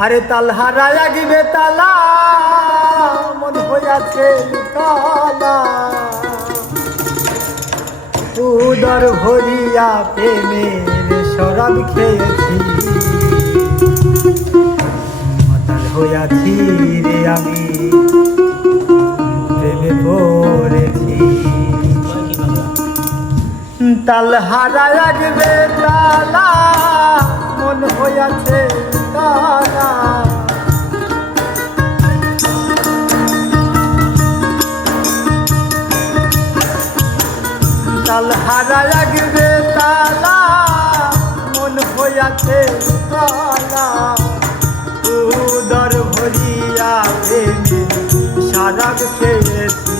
আরে তাল হারায়া গিবে তালা মন হইয়াছে তালা উদর ভরিয়া প্রেমের শরাব খেয়েছি মাতাল হইয়াছি রে আমি প্রেমে পড়েছি তাল হারায়া গিবে তালা মন হইয়াছে তালা তাল হারায়া গিবে তালা মন হইয়াছে তালা উদর ভরিয়া প্রেমে শরাব খেয়েছি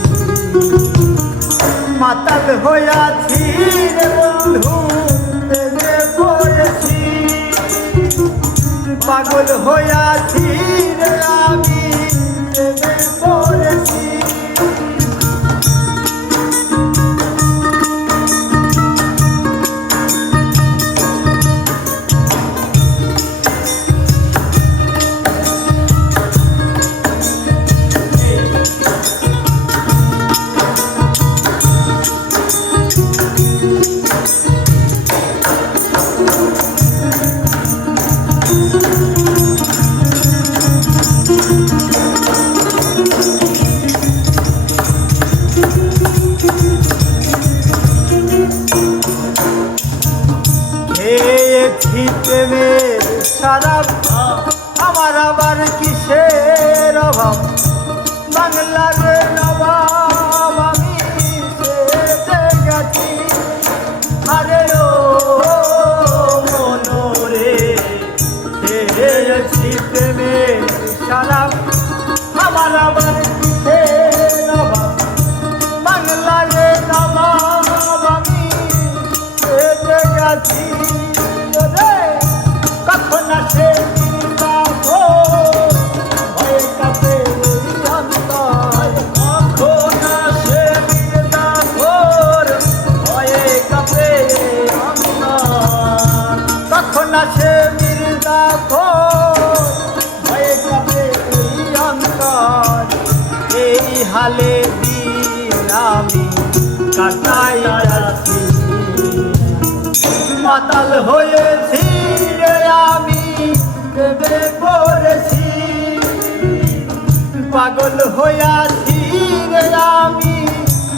মাতাল হইয়াছি রে বন্ধু প্রেমে পড়েছি পাগল হইয়াছি রে আমি প্রেমে পড়েছি প্রেমের শরাব আমার আবার কিসের অভাব বাংলার নবাব আমি সেজে গেছি আরে ও মনোরে খেয়েছি প্রেমের শরাব আমার আবার কিসের অভাব বাংলার নবাব আমি সেজে গেছি কখন আসে ভয়ে কাপে অন্তর কখন আসে ভয়ে কাপে অন্তর কখন আসে ভয়ে কাপে অন্তর এই হালে দিন আমি কাটাই যাচ্ছি মাতাল হয়েছি রে আমি প্রেমে পড়েছি পাগল হইয়াছি রে আমি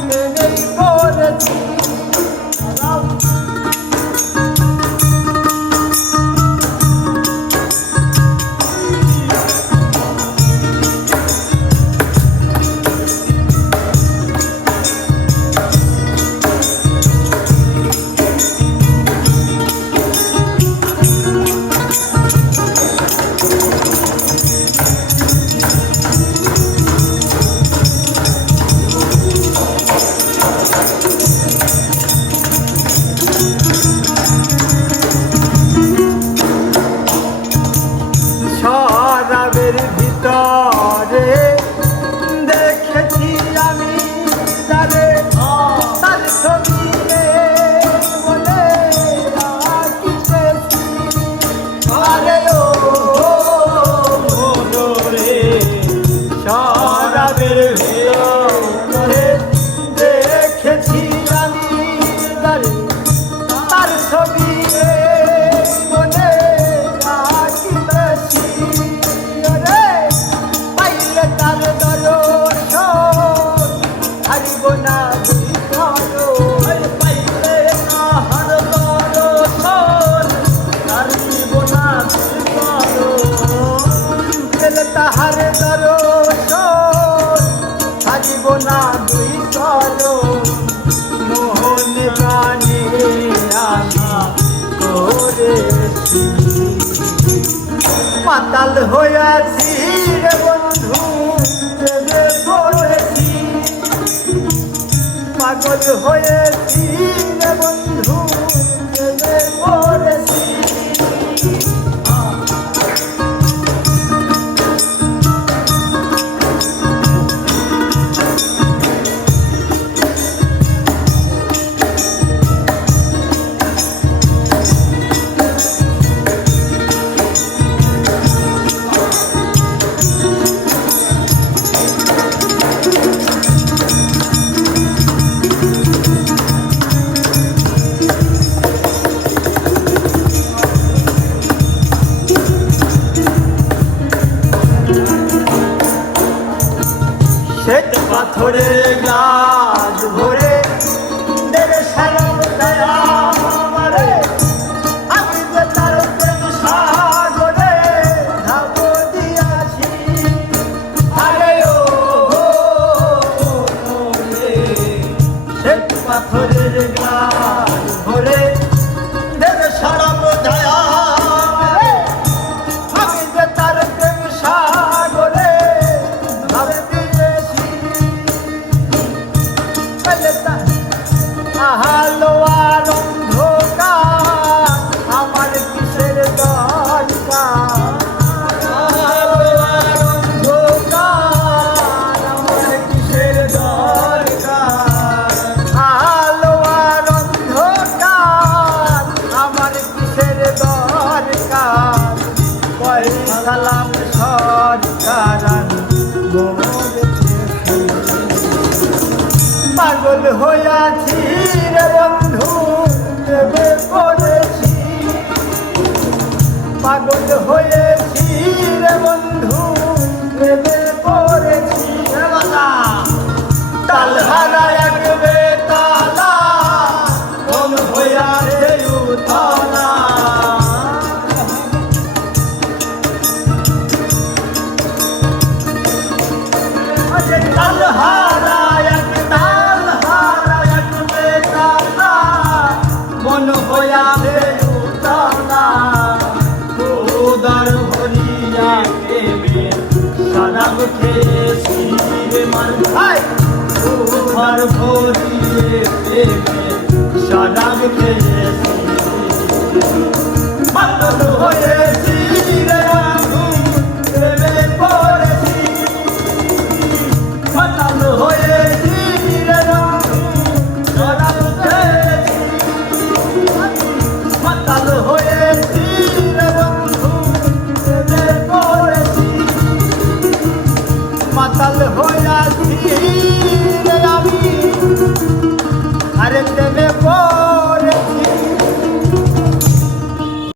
প্রেমে পড়েছি শরাবের ভিতরে দেখেছি আমি তারে তার ছবি বলে রাখিতেছি আরে ও মনোরে শরাবের ভিতরে দেখেছি আমি তারে তার ছবি তাহার দর্শন হারিব না দুই চরণ মোহন গানে আমি করেছি মাতাল হইয়াছি রে বন্ধু প্রেমে পড়েছি পাগল হয়েছি রে বন্ধু প্রেমে পড়েছি শ্বেত পাথরের গ্লাস ভরে দেবে সালাম দয়া আমারে আমি যে তার প্রেম সাগরে ধাব দিয়াছি আরে ও শ্বেত পাথরের গ্লাস ভরে দেবে সালাম দয়া আমারে আমি যে তার প্রেম সাগরে ধাব দিয়েছি আহালো আর অন্ধকার আমার কিসের দরকার আহালো আর অন্ধকার আমার কিসের দরকার আহালো আর অন্ধকার আমার কিসের দরকার পয়সালাম সরকার পাগল হইয়াছি রে বন্ধু প্রেমে পড়েছি পাগল হয়েছি রে বন্ধু প্রেমে পড়েছি তাল হারা এক বেতালা মন হইয়াছে উতলা তাল হারা এক তাল হারা এক বেতালা মন হইয়াছে উতলা উদার ভরিয়া প্রেমে শরাব খেয়েছি রে মান ভাই উদার ভরিয়ে প্রেমে শরাব খেয়েছি পাগল হয়েছি রে বন্ধু প্রেমে পড়েছি পাগল হয়েছি রে বন্ধু শরাব খেয়েছি পাগল হয়েছি রে বন্ধু প্রেমে পড়েছি মাতাল হইয়াছি